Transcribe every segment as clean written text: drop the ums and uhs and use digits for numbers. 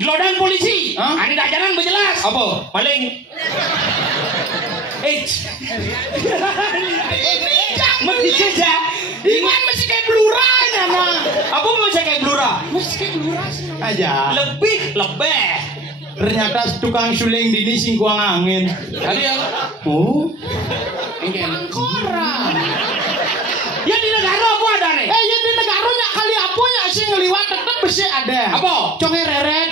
Gelodang polisi. Ani dajanan berjelas. Apa? Paling. Ini Mesti saja. Iman mesti kayak blura nama. apa mesti kayak blura? Mesti kayak blura sih. Aja. Lebih. Ternyata tukang suling dini singkuang angin. Kali ya. Oh. Angkora. Ya di negara apa ada nih? Ya di negaranya kali apanya sih ngeliwat tetep besi ada. Apa? Conge reret.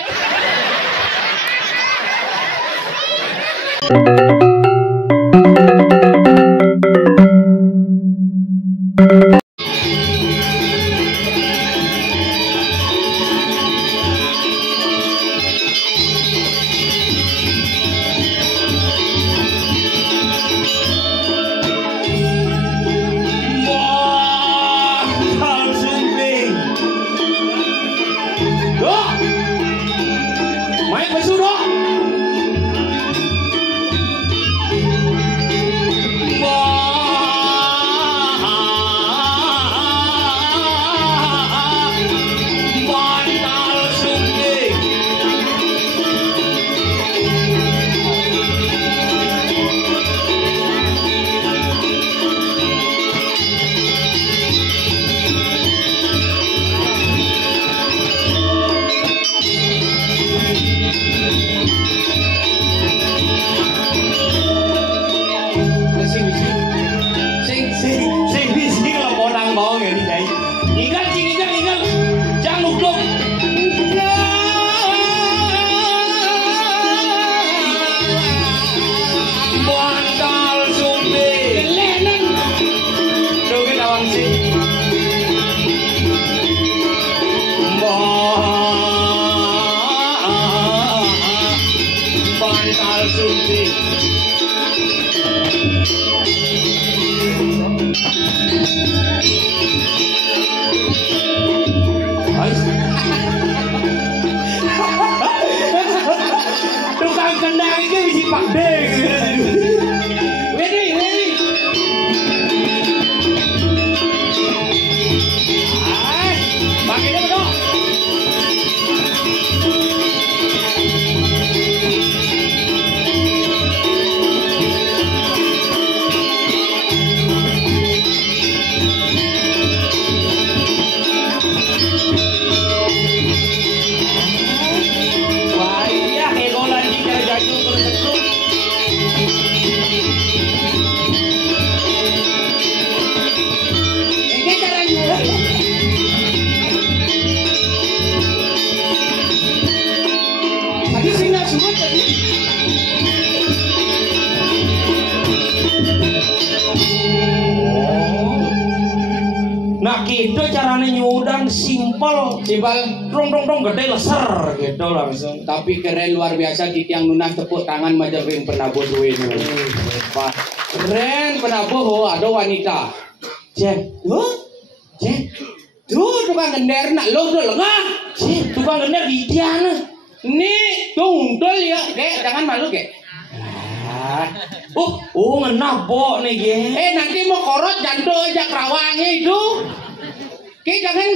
Tukang kendang itu bisa pakde. Wedi. Pakai dia dong. Gitu caranya nyudan simpel dong gede leser gitu langsung. Tapi keren luar biasa di tiang nunas tepuk tangan majerin penabuh duit. Wah, keren penabuh ada wanita. Cek, tuh tukang gender nak lo tuh lengah. Cek, tukang gender di tiana. Nih, tungtul ya, kek jangan malu kek. Ngena bo nih ge. Nanti mau korot jantung aja kerawangnya itu. Jangan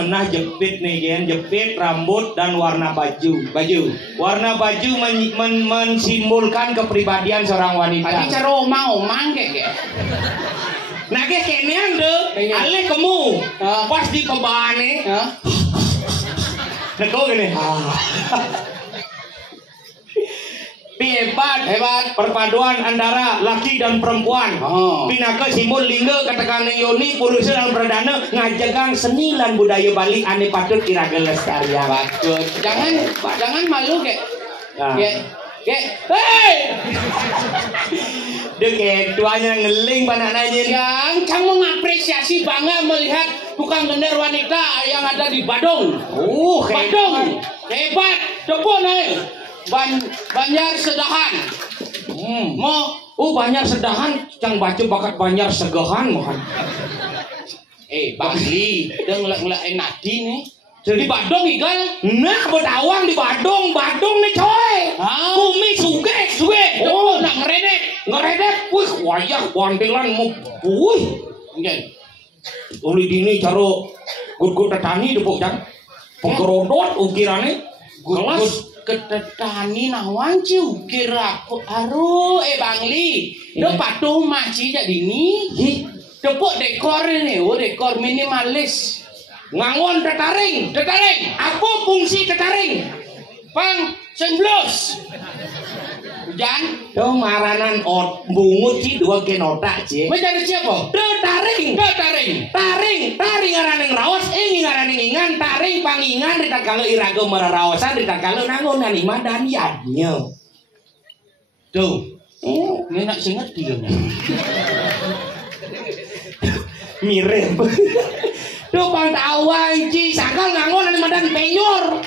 ngena jepit nih gen, jepit rambut dan warna baju. Warna baju mensimbolkan kepribadian seorang wanita. Tadi cara omang kayak. Nah kayak kenian deh, alih kamu pas di pebane. Nego gini. Hebat perpaduan antara laki dan perempuan. Pinaka simbol lingga katakan yoni purusa dan perdana ngajagang seni lan budaya Bali ane patut iraga lestarian. Patut. Jangan malu kek. Dia kayak tuanya ngeling panananya. Yang kamu mengapresiasi bangga melihat tukang gender wanita yang ada di Badung. Badung hebat. Coba nih. Banjar Sedahan. Banjar Sedahan yang baca bakat Banjar Segahan mohon. Bangli, dia ngelak nadi nih. Jadi Badung ikan. Nah, bedawang di Badung nih coy. Kumi suge. Nak ngeredek. Wih, wayah bandelan mau. Wih. Uli dini caro gud tetani depok jang. Pegerodot ukirane kelas ketetani nawan ci ukir aku aru Bangli do patung maci jadi ni tepuk dekor ini dekor minimalis ngangon tetaring apa fungsi tetaring pang senglos hujan do maranan bungut ci dua genotak ci mencari siapa taring ngaraning raos ngaraning ingan taring pangingan ditakalo iraga meraraosan ditakalo nangonan imadan yadnya tuh ini nak singet dia mirip tuh bang tawang ci sakal ngangon madan penyor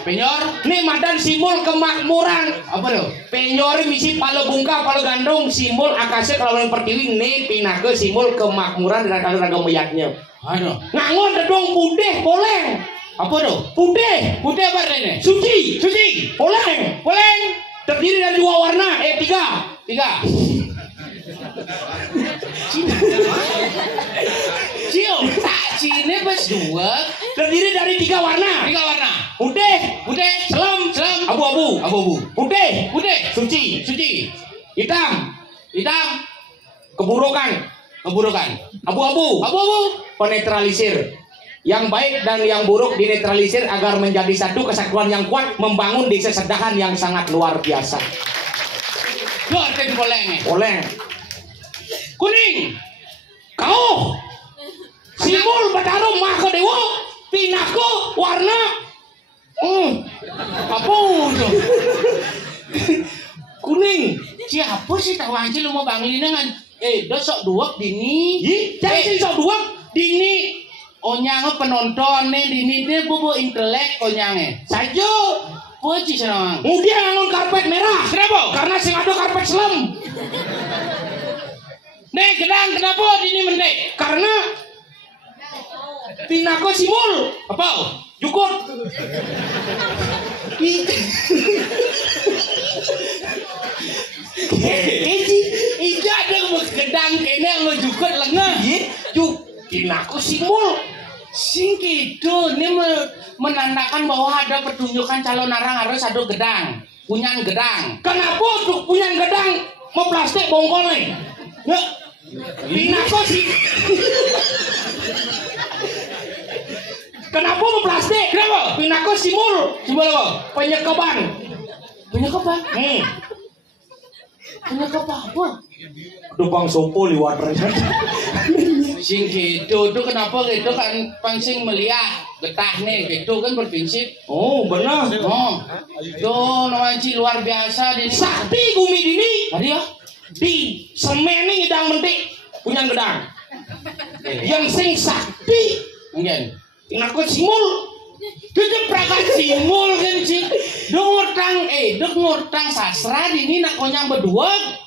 nih madan simbol kemakmuran apa tuh penyor misi palo bungka palo gandung simbol akase kalau yang pertiwi nih pinake simbol kemakmuran dan kalau raga meyaknya aduh ngangon dedong putih poleng apa tuh putih apa ini suci poleng terdiri dari 2 warna tiga Cio, tak cine pas 2 terdiri dari 3 warna. Putih, selam, abu-abu, putih, suci, hitam, keburukan, abu-abu, penetralisir. Yang baik dan yang buruk dinetralisir agar menjadi satu kesatuan yang kuat membangun desa Sedahan yang sangat luar biasa. Poleng. Kuning. Kau. Simbol Batarom Mahkadewa. Pinako warna. Apa itu? Kuning. Siapa sih tahu aja lu mau Bangli dengan dosok duak dini. Jangan sok duak dini. Onyang penonton dini dia bobo intelek onyangnya. Saja. Puji senang. Kemudian ngangon karpet merah. Kenapa? Karena sing ada karpet selam. Gedang kenapa dini mendek? Karena pinako simul. Apa? Jukut. Ija ada gedang kene lo jukut lengah. Pinako simul. Sing gitu ini menandakan bahwa ada pertunjukan calon arang harus ada gedang. Punyan gedang. Kenapa untuk punyan gedang mau plastik bongkol nih? Ya. Pinako sih. Kenapa mau plastik? Kenapa? Pinako simul. Simbol apa? Penyekeban. Penyekeban apa? Dupang sopo liwat rencana. Sing gitu tuh kenapa gitu kan pangsing melihat getah nih gitu kan berprinsip. Oh benar. Tuh nawanci luar biasa di sakti bumi dini. Tadi ya di semeni gedang mentik punya gedang. Yang sing sakti mungkin. Pinako simul. Itu prakat simul kan sih. Duk ngurtang sastra dini nak konyang berdua.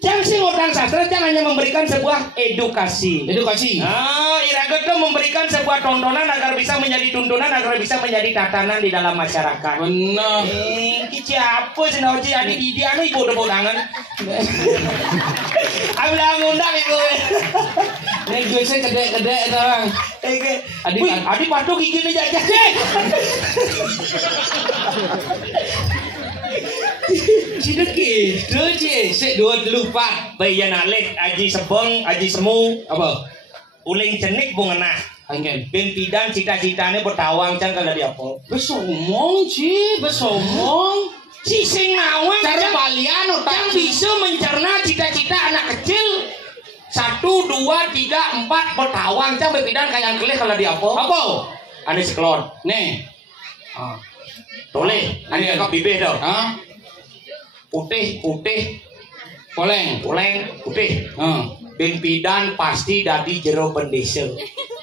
Jangan sih ngurtang sastra, jangan hanya memberikan sebuah edukasi. Iraga itu memberikan sebuah tontonan agar bisa menjadi tuntunan, agar bisa menjadi tatanan di dalam masyarakat. Benar. Siapa sih nak uji adik dia nih bodoh tangan. Ambil ngundang ibu. Nek gue sih gede orang. Adik patuk gigi nih jajak. Cida gitu cie, sik 2 lupa. Bayan alek aji sebong, aji semu apa? Uling cenik bungenah. Angken. Ben pidan cita-citane bertawang can kagak diapol. Besomong Si sing ngawang cara balian yang bisa mencerna cita-cita anak kecil. 1, 2, 3, 4 bertawang can bepidan kayak kelih kalau diapol. Apa? Ane sekelon. Nih. Toleh, ane kakak bibih dah. Putih, poleng, putih. Ben pidan pasti dari jero pendesa.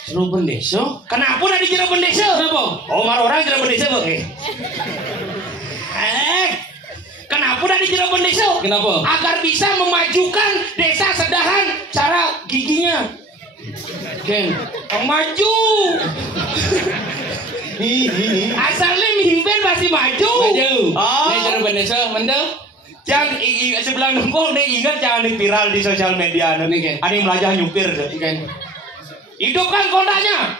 Jero pendesa? Kenapa dari jero pendesa? Kenapa? Omar orang jero pendesa bang. Kenapa dari jero pendesa? Kenapa? Agar bisa memajukan desa Sedahan cara giginya. Ken, maju. Asalnya mimpin pasti maju. Nih jero pendesa mendel. Jangan sebelah nempel nih ingat jangan viral di sosial media. Nih kan. Ada yang melajah nyupir. Kan. Hidupkan kontaknya.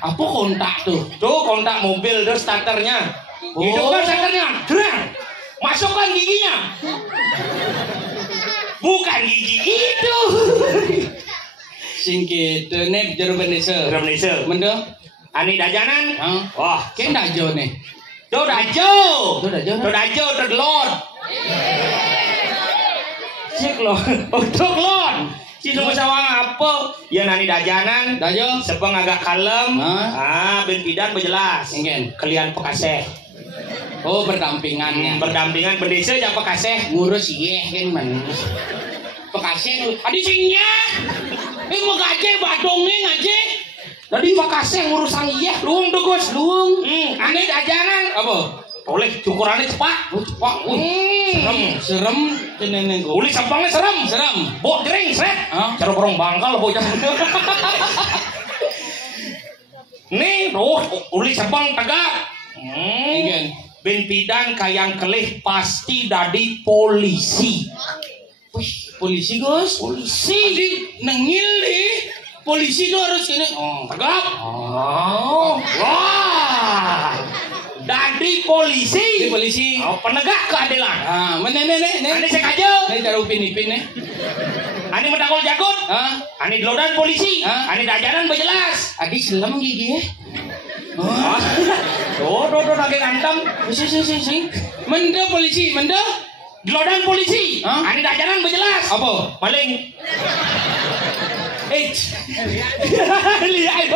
Apa kontak tuh? Tuh kontak mobil tuh starternya. Hidupkan starternya. Masukkan giginya. Bukan gigi itu. Sing kitu nih jero Indonesia. Mendo. Ani dajanan. Wah, ken dajo nih. Tuh dajo. Tuh lord. Cek lo. Untuk lord. Si semua sawang apa? Ya nani dajanan. Dajo. Sepeng agak kalem. Ben pidan berjelas. Ingen. Kalian pekaseh. Oh berdampingannya. Berdampingan berdesa aja pekaseh. Ngurus iya kan man. Pekaseh. Adi singnya. Mau gaje badongnya ngaje. Tadi pekaseh ngurusan iya. Luung tuh Gus. Luung. Ani dajanan. Apa? Oleh cukurannya cepat. Cepat. Serem. Ceneneng gue. Uli sampangnya serem. Bok jering seret. Cara borong bangkal bocah. Nih, uli sampang tegak. Ingen. Ben pidan kayang kelih pasti dadi polisi. Wih, polisi Gus. Polisi. Nengil nih. Polisi tuh harus ini. Tegak. Wah. Dadi polisi. Polisi. Penegak keadilan. Mana nih. Ani sekajo. Nih cara upin-ipin nih. Ani medakol jagut. Ani delodan polisi. Ani dajanan berjelas. Adi selam gigi ya. Tuh lagi ngantem. Sing. Mendo polisi. Delodan polisi. Ani dajanan berjelas. Apa? Maling. Lihat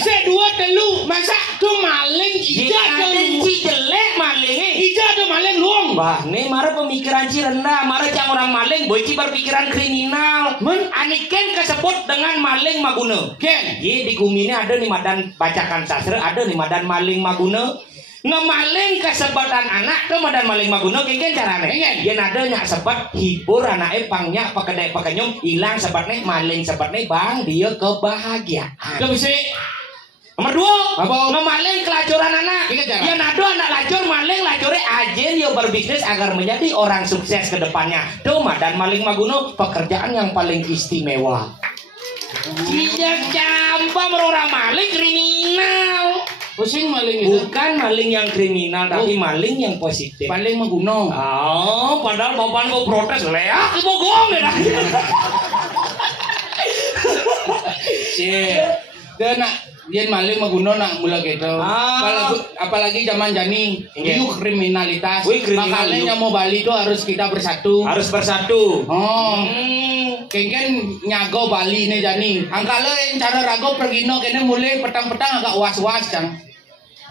sedua telu masa tuh maling ija tuh jelek malingnya ija tuh maling luang bah nih marah pemikiran ci rendah marah cang orang maling boy ci berpikiran kriminal aniken kesebut dengan maling maguna ken ye di gumine ada nih madan bacakan sastra ada nih madan maling maguna ngemaling kesebatan anak ke madan maling maguna kengken carane yen ada nyak sebat hibur anake pangnya pakedai pakenyum hilang sebatnya maling sebatnya bang dia kebahagiaan itu bisa nomor 2 apa ngemaling kelacuran anak yen ada anak lacur maling lacure ajen yo berbisnis agar menjadi orang sukses ke depannya tuh madan maling maguna pekerjaan yang paling istimewa iya campa orang maling kriminal. Pusing maling itu? Bukan maling yang kriminal, tapi maling yang positif. Maling maguna. Padahal bapak mau protes, leak mau gong ya. Dia nak dia maling maguna nak mula gitu. Apalagi zaman jani, itu kriminalitas. Makanya mau Bali itu harus kita bersatu. Harus bersatu. Kengken nyago Bali nih jani. Angkala yang cara rago pergino kene mulai petang-petang agak was-was cang.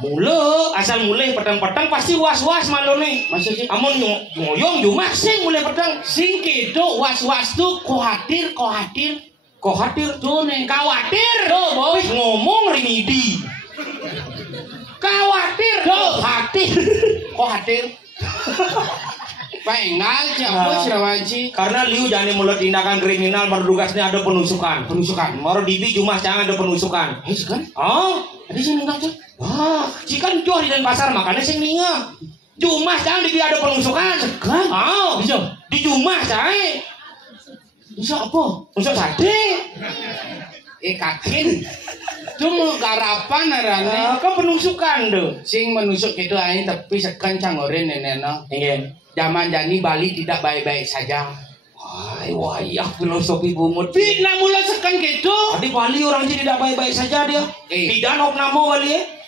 Mula asal mulai petang-petang pasti was-was malu nih. Maksudnya amun ngoyong cuma sing mulai petang. Sing gitu was-was tuh khawatir tuh nih. Khawatir tuh boy ngomong rimidi. Khawatir tuh khawatir. Pengal siapa Sirawanci? Karena liu jangan mulai tindakan kriminal berdugasnya ada penusukan. Maro dibi cuma jangan ada penusukan. Kan? Ada sing ninggal tuh. Wah, jika jual di pasar makanya sing ningal. Cuma jangan dibi ada penusukan. Kan? Bisa. Di cuma saya. Bisa apa? Bisa sate. Kakin. Cuma garapan arane. Kan penusukan tuh. Sing menusuk itu aja tapi sekan cangoren nenena. Ingin. Zaman jani Bali tidak baik-baik saja. Wah, filosofi bumut. Tidak mula sekan gitu. Di Bali orang jadi tidak baik-baik saja dia. Tidak opnamo Bali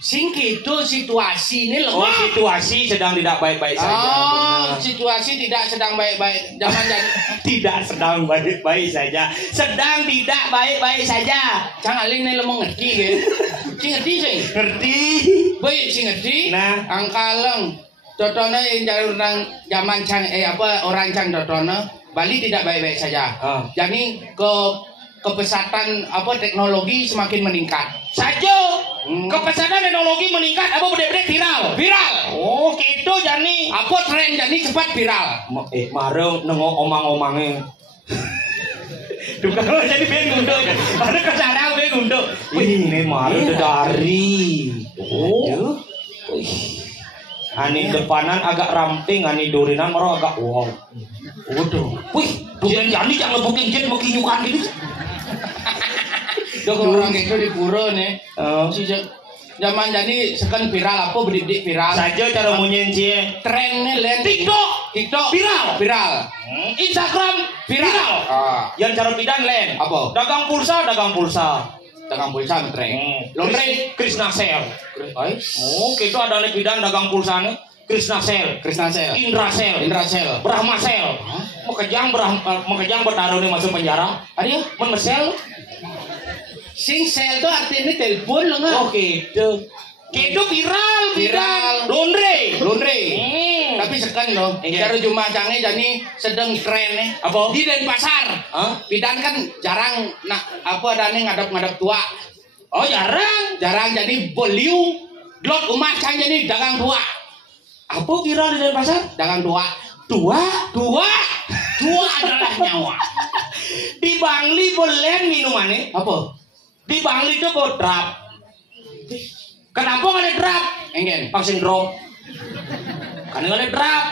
Sing gitu situasi ini lemah. Situasi sedang tidak baik-baik saja. Situasi tidak sedang baik-baik. Zaman jani tidak sedang baik-baik saja. Sedang tidak baik-baik saja. Cang aling nih lemong ngerti kan? Sing ngerti sih. Ngerti. Baik sing ngerti. Nah, angkaleng. Dotona yang cari orang zaman cang orang cang dotona Bali tidak baik-baik saja. Jadi kepesatan teknologi semakin meningkat. Saja. Kepesatan teknologi meningkat apa bedek viral. Oh, gitu jani. Apa tren jani cepat viral. Mareng nengok omang-omangnya. Duka jadi bingung dong. Ada kesalahan bingung dong. Ini mareng dari. Oh. Ani depanan agak ramping, ani durinan maro agak wow. Waduh. Wih, bukan jadi jangan ngebukin jet mau kinyukan gitu. orang itu di pura nih. Zaman jadi sekan viral apa beridik viral. Saja cara munyin cie. Trennya lain. TikTok viral. Instagram viral. Yang cara bidan lain. Apa? Dagang pulsa. Dagang pulsa tren. Laundry Krishna Sale. Oh, gitu ada nih bidan dagang pulsa nih. Krishna Sale, Indra Sale, Brahma Sale. Makejang bertaruh nih masuk penjara. Ada menesel. Sing sel itu artinya telepon loh nggak? Oh gitu. Gitu viral. Laundry. Tapi sekan loh. Cara Jumat canggih jadi sedang tren nih. Apa? Di Denpasar. Bidan kan jarang ngadap tua. Oh jarang jadi beliau. Glot umat canggih jadi dagang tua. Apa viral di Denpasar? Dagang tua. Tua adalah nyawa. Di Bangli boleh minumannya? Apa? Di Bangli itu kok drop. Kenapa nggak ada drop? Engen. Vaksin drop. Karena nggak ada drop.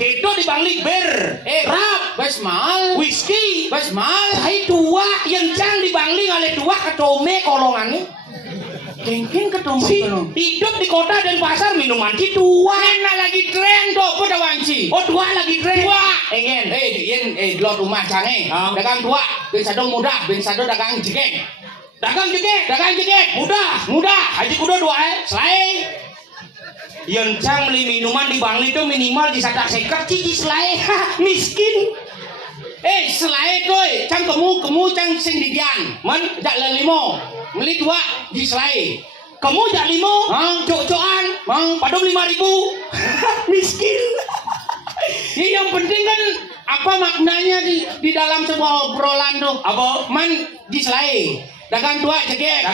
Keto di Bangli drop. Bes mal. Whisky. Bes mal. Saya dua yang cang di Bangli nggak ada dua ketome kolongannya. Kengkeng ketemu hidup di kota Denpasar minuman ci dua. Enak lagi tren tuh pada wanci. Oh dua lagi tren. Engen. Lot rumah canggih. Dagang dua. Ben sadong mudah. Ben sadong dagang jegeng. Dagang jegek, mudah. Haji kudo dua selai. Yang cang beli minuman di Bangli itu minimal di sadak sekat cici selai. Miskin. Selai tuh, cang kamu cang sendidian. Man, jak lelimo. Beli dua di selai. Kamu jak limo, cok-cokan, padahal 5.000. Miskin. Ya, yang penting kan apa maknanya di dalam sebuah obrolan tuh? Apa? Man di selai. Dagang dua jegek.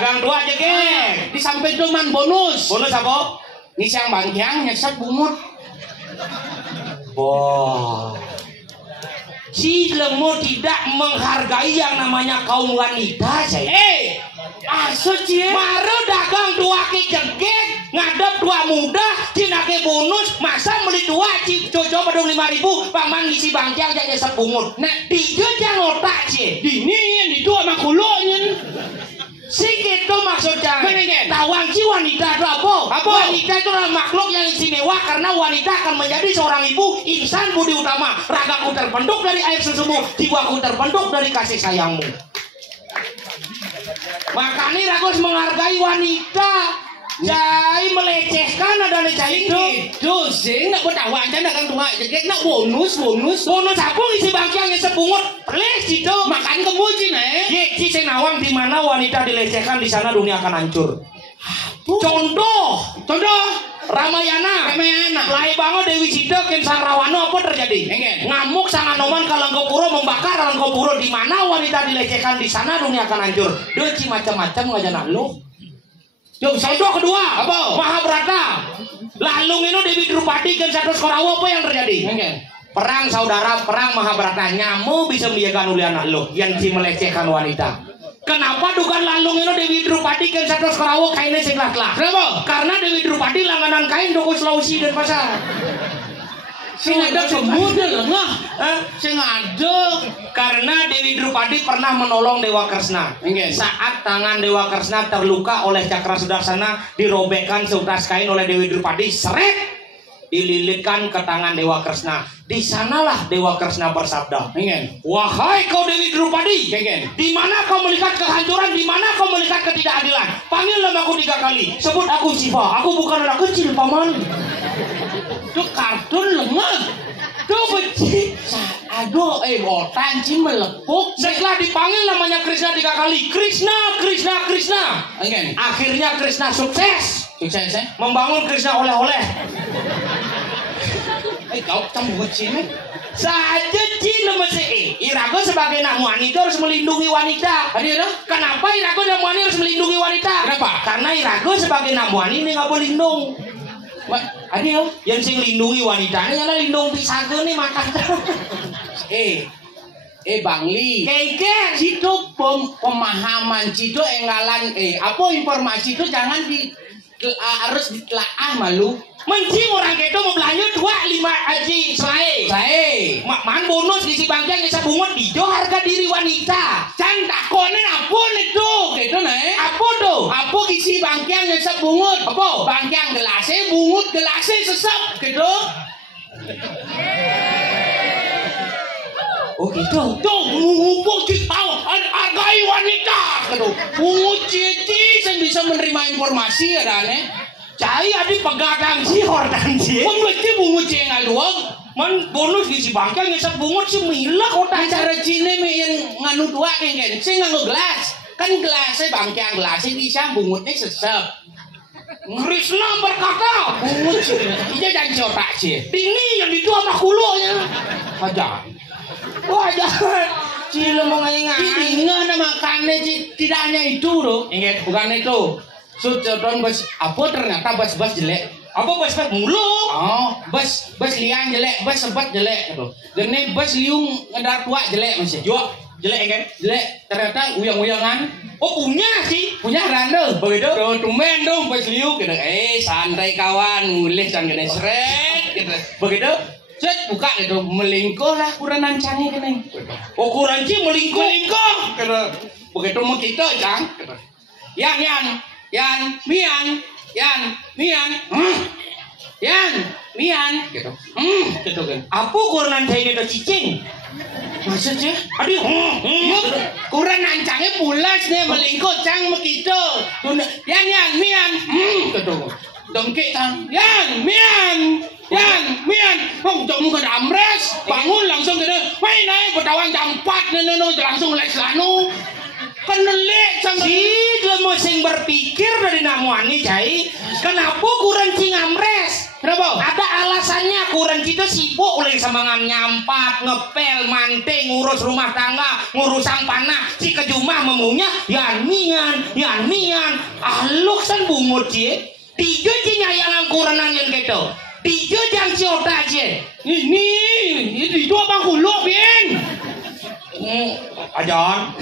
Di samping itu man bonus. Bonus apa? Nisang bangkiang nyesek bumut. Wah. Si Lemo tidak menghargai yang namanya kaum wanita, saya. Asal cie. Baru dagang dua ke jegek, ngadep dua muda, cina ke bonus, masa beli dua coba pada 5.000, paman ngisi bangkiang jadi sepumut. Nah, tiga jangan otak cie. Dini yang itu sama kulonnya. Si gitu maksudnya. Tawang si wanita itu apa? Wanita itu adalah makhluk yang istimewa karena wanita akan menjadi seorang ibu insan budi utama. Ragaku terbentuk dari air susumu, jiwaku terbentuk dari kasih sayangmu. Makanya ragus menghargai wanita. Jai melecehkan ada jai itu sih nak bertawan jangan dagang dua jegek nak bonus apa isi bangkiangnya sepungut please itu makan kemuji ye si nawang di mana wanita dilecehkan di sana dunia akan hancur. Contoh Ramayana Lai Bango Dewi Sida Ken Sang Rawano apa terjadi? Ngamuk sang Anoman Kalangkopuro membakar Kalangkopuro. Di mana wanita dilecehkan di sana dunia akan hancur. Deci macam-macam ngajana lu. Contoh kedua apa? Mahabharata. Lalu ini Dewi Drupadi Ken Satu Skorawa apa yang terjadi? Perang saudara, perang Mahabharata. Nyamu bisa menjaga uli anak lu yang si melecehkan wanita. Kenapa dukan lalung ini Dewi Drupadi Ken Satu Skorawa kainnya sing lah. Kenapa? Karena Dewi Drupadi langganan kain doko Sulawesi dan pasar. Sing ada semudah lengah. Sing ada karena Dewi Drupadi pernah menolong Dewa Kresna. Saat tangan Dewa Kresna terluka oleh cakra sudarsana, dirobekkan seutas kain oleh Dewi Drupadi, seret dililitkan ke tangan Dewa Kresna. Di sanalah Dewa Kresna bersabda, wahai kau Dewi Drupadi, di mana kau melihat kehancuran, di mana kau melihat ketidakadilan? Panggil namaku 3 kali, sebut aku Siva, aku bukan anak kecil paman. Itu kartun lengah. Tuh benci. Aduh, botan sih melepuk. Setelah dipanggil namanya Krishna 3 kali, Krishna. Akhirnya Krishna sukses. Membangun Krishna oleh-oleh. Kau tembus sini. Saja Cina masih Irago sebagai anak wanita harus melindungi wanita. Kenapa Irago anak wanita harus melindungi wanita? Kenapa? Karena Irago sebagai anak wanita nggak boleh lindung. Yang sing lindungi wanitanya nyala lindung pisageun nih makan. Bangli. Kengkeng. Situ pemahaman situ enggalan apa informasi itu jangan harus ditelaah malu. Mencing orang itu mau belanja 2-5 aji selai. Man bonus isi bangkiang bisa bungut dijo harga diri wanita. Can takonin apun itu. Gitu nah. bangkiang nyesep bungut. Apa? Bangkiang gelasnya, bungut gelasnya sesep gitu. Oh gitu. Tuh ngumpul tahu hargai wanita gitu. Bungut cici saya bisa menerima informasi ada aneh. Cai adi pegadang si hordan si. Kok mesti bungut cici ngaluang? Man bonus di si bangkiang nyesep bungut si milah kota. Cara Cina yang nganu tua kayak saya nganu gelas. Kan gelasnya bangkiang gelasnya bisa bungutnya sesep. Krisna berkata, Bungut sih, iya jangan cotak sih. ini yang itu sama kulonya. Aja. Wah jangan. Cile mau ngayengan. Ini nggak makannya tidak hanya itu loh. Ingat. Bukan itu. Sudah bas apa ternyata bas jelek. Apa bas mulu? Oh, bas liang jelek, bas sebat jelek gitu. Gini bas liung ngedar tua jelek masih. Jual jelek kan? Jelek ternyata uyang-uyangan. Oh punya sih. Punya randel. Begitu. Tuh tumben dong bas liung gitu. Santai kawan, mulih jangan gini seret gitu. Begitu. Cet buka gitu, melingkuh lah kurang nancangnya kene. Oh kuranci melingkuh. Melingkuh gitu. Begitu mau kita jang. Yan, mian, mian, gitu. Gitu kan. Apa kurang ini ada cicing? Maksudnya? Aduh. Kurang nancangnya pulas nih melingkuh cang begitu. Yan, mian, gitu. Dengkik kan. Yan, mian. Oh, kamu kan amres. Bangun langsung gitu. Main naik bertawan jam 4 neno langsung les lanu. Penelik sama Si dia mau sing berpikir dari namuani cai. Kenapa kurang cing amres? Kenapa? Ada alasannya kurang kita sibuk oleh semangat nyampat, ngepel, manting, ngurus rumah tangga, ngurus sang panah. Si kejumah memunya yan mian. Aluk san bungut cie. Tiga cie nyayang kuranan yang gitu. Tiga jang si otak cie. Ini itu apa kulo bien? Ajon.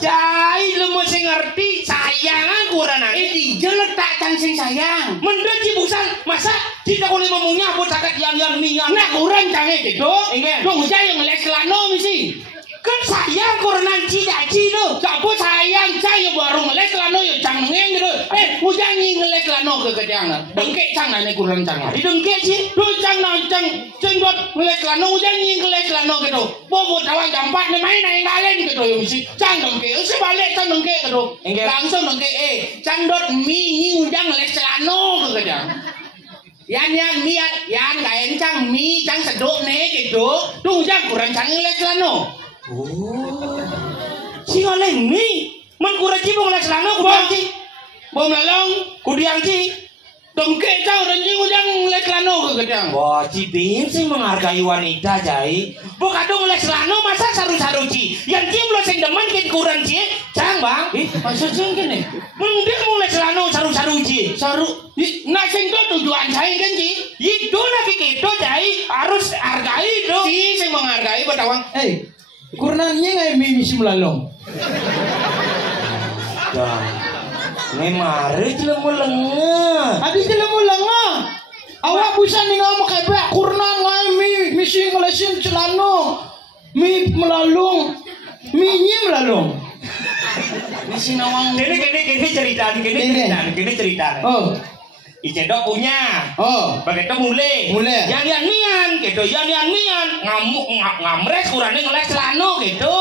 Cai lu mesti ngerti sayangan kuranan. Tiga letak cang sing sayang. Mending cibusan masa kita boleh memunya buat sakit yang mian. Nah kurang canggih gitu. Ingat. Dong saya yang les lano misi. Kan sayang kuranan cidaci tu. Siapa sayang saya baru ngeles lano ya cang nengeng gitu. Hujan ngeles lano ke kedang. Dengkek cang nane kurang cang. Di dengkek sih. Lu cang cengot ngeles lano hujan ngeles lano gitu. Bobo tawan jam 4 nih main naik kalian gitu ya misi. Cang dengkek. Sebalik cang dengkek gitu. Langsung dengkek. Cang dot mi hujan ngeles lano ke kedang. Yan miat yan gak encang mi cang seduk nih gitu. Tuh hujan kurang cang ngeles lano. Oh, si oleh mi, man kurang ci bong les lano kurang ci, bom lalong, kudiang ci, dengkek cang renjing ujang les lano ke gedang. Wah, ci bin sih menghargai wanita jai, bukan dong les lano masa saru ci, yang ci belum sing demen kin kurang ci, cang bang, maksudnya gini, mending mau les lano saru ci, nah sing itu tujuan saya kan ci, itu nabi kita jai harus hargai dong. Si saya menghargai betawang. Kurnannya nggak misi melalong. Dah, ngemari jelemu lengah. Habis jelemu lengah. Awak bisa nih ngomong kayak bek kurnan ngai misi ngelesin celano. Mi melalung. Minyi melalung. Misi nawang. Gini cerita. Oh. Icedok punya. Oh. Begitu mulai. Yang mian gitu. Yang mian ngamres kurangnya ngeles celano gitu.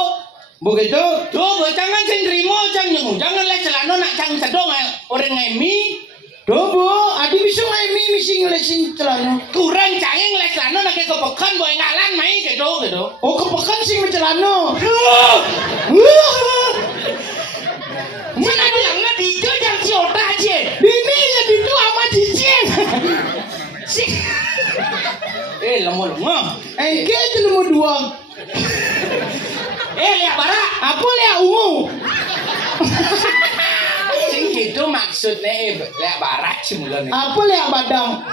Begitu. Tuh, jangan sing trimo jangan ngeles celano nak cang sedong orang ngemi. Tuh bu, adi bisa ngemi misi ngelesin celano. Kurang canggih ngeles celano nak kepekan boy ngalan main gitu. Oh kepekan sih celano. Mana bilangnya dijo yang si otak aja. Bininya itu sama cicing. Lama. Engke cuma dua. Lihat bara. Apa lihat ungu? Sing gitu maksudnya lihat barat semula nih. Apa lihat badang?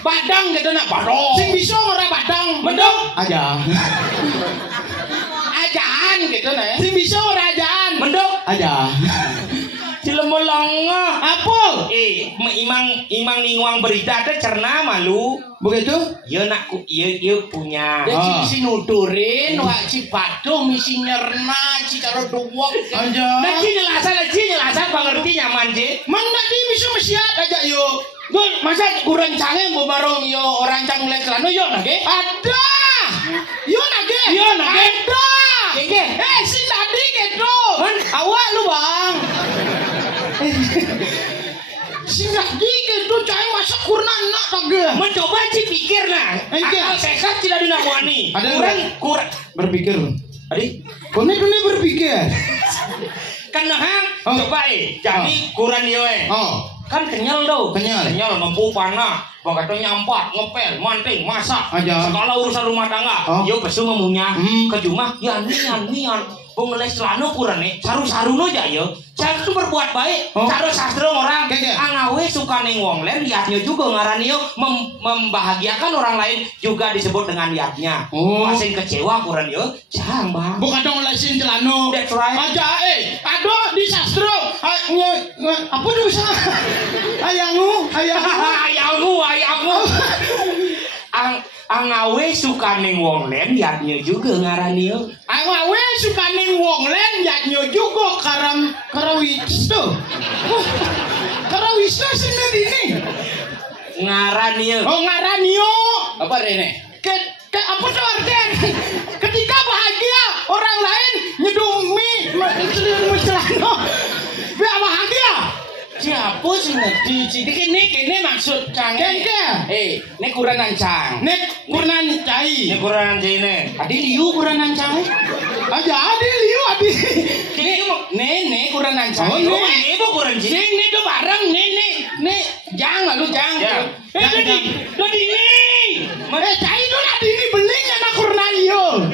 Badang gitu nak badong. Sing bisa ngora badang. Mendong. Aja. Ajaan gitu nah. Sing bisa ngora ajaan. Mendok Aja. Cilem melongo. Apa? Imang ningwang berita teh cerna malu. Begitu? Iya nak iya punya. Ya si nuturin wak ci patuh misi nyerna ci karo duwok. Aja. Nah jelasan pengerti nyaman je. Man tadi bisa mesiat aja yo. Gue masa kurang canggih mau bareng yo orang cang les lano yo nage? Ada. Yo nage. Ada. Keke. Si tadi gitu. Awak lu bang. Si tadi gitu cai masak kurna nak kage. Mencoba ci pikir nah. Akal sehat tidak dinamwani. Kurang berpikir. Adik. Kone berpikir. Kan hang coba jadi kurang dia kan kenyal do kenyal nempuh panah bagato nyampat ngepel manting masak aja segala urusan rumah tangga yo pesu memunya ke rumah nian pengeles celana kurang nih saru-saruno aja yo cara itu berbuat baik cara sastra orang angawe suka neng wong lain liatnya juga ngarani yo membahagiakan orang lain juga disebut dengan liatnya masing kecewa kurang yo jangan bang bukan dong lesin celana that's right aja aduh di sastra apa tuh bisa ayangmu angawe suka neng wong lain liatnya juga ngarani yo angawe suka neng wong lain liatnya juga karawisto sendiri ini ngarani yo ngarani yo apa Rene? Apa tuh artian? Ketika bahagia orang lain nyedung mie celana biar bahagia. Siapa sih ngerti? Ini maksud canggih. Ini kuranan cang. Ini kuranan cai. Ini kuranan cai ini. Adi liu kuranan cang. Aja adi liu adi. Ini kuranan cang. Ini bu kuran cai. Ini tuh bareng. Ini jangan lu jangan. Lo di ini. Cai itu adi ini belinya nak kuranan yo.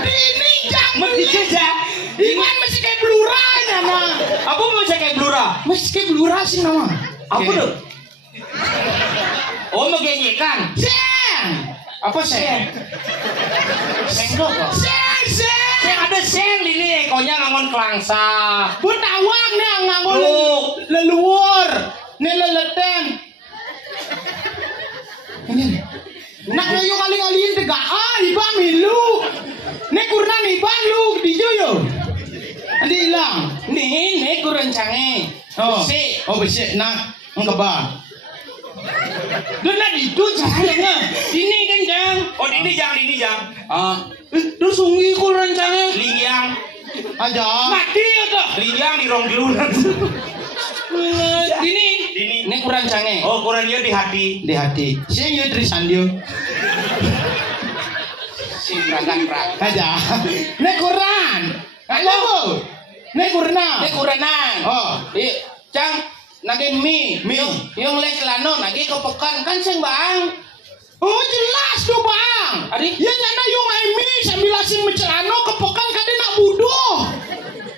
Di ini jangan. Mesti saja. Iman mesti kayak bluranya nah. Apa mesti kayak blura? Mesti kayak blura sih nama. Apa tuh? Oh mengenyekan. Sen. Apa sen? Sengkok kok. Sen. Ada sen ini ekonya ngangon kelangsa. Butawang nih ngangon leluhur. Nih leleten. Ini. Nak ngayo kali-kaliin tega iba milu. Nih kurnan iba lu di yo. Andi hilang. Nih kurang canggih. Besi. Nah, enggak Dona itu cahayanya. Ini kan jang. Oh ini jang. Terus sungi kurang canggih. Liang. Aja. Mati ya toh. Liang di rong dilunan. Ini kurang canggih. Oh kurang dia di hati. Di hati. Sing yo trisan yo. Si prak. Aja. Nek Quran. Halo. Nek Quranan. Cang nage mie. Yang les lano nage kepekan kan sing bang. Oh jelas tuh bang. Adik. Ya nyana yung ngai mie sambil asing mencelano kepekan kade nak budoh.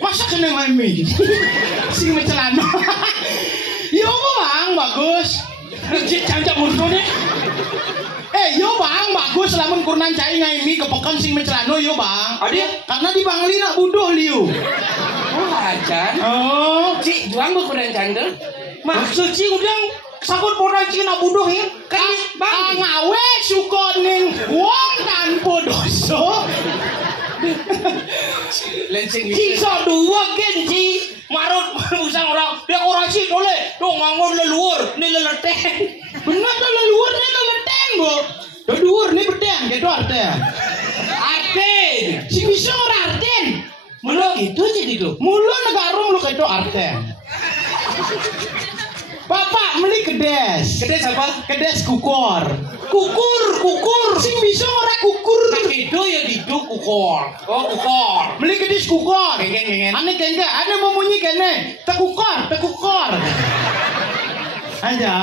Masa kena ngai mie? Sing mencelano. Yo bang bagus. Cancak budoh nih. Yo bang bagus lamun kurnan cai ngai mie kepekan sing mencelano yo bang. Adik. Karena di Bangli nak budoh liu. Oh ajan. Cik juang bu kurang candel. Maksud si udang sakut podang cik nak budoh ya. Kan bang ngawe suka ning wong tanpa dosa. Lenceng Ci sok dua genci marut usang orang dia orang sih boleh dong ngangon leluhur ni leleten benar tuh leluhur ni leleten bu leluhur ni beden gitu arten si bisa orang arten mulu gitu sih gitu mulu negarung lu kayak itu arten bapak beli kedes apa kedes kukur sing bisa orang kukur itu ya didu kukur beli kedes kukur gengen aneh kengke ada memunyi kene tekukor aja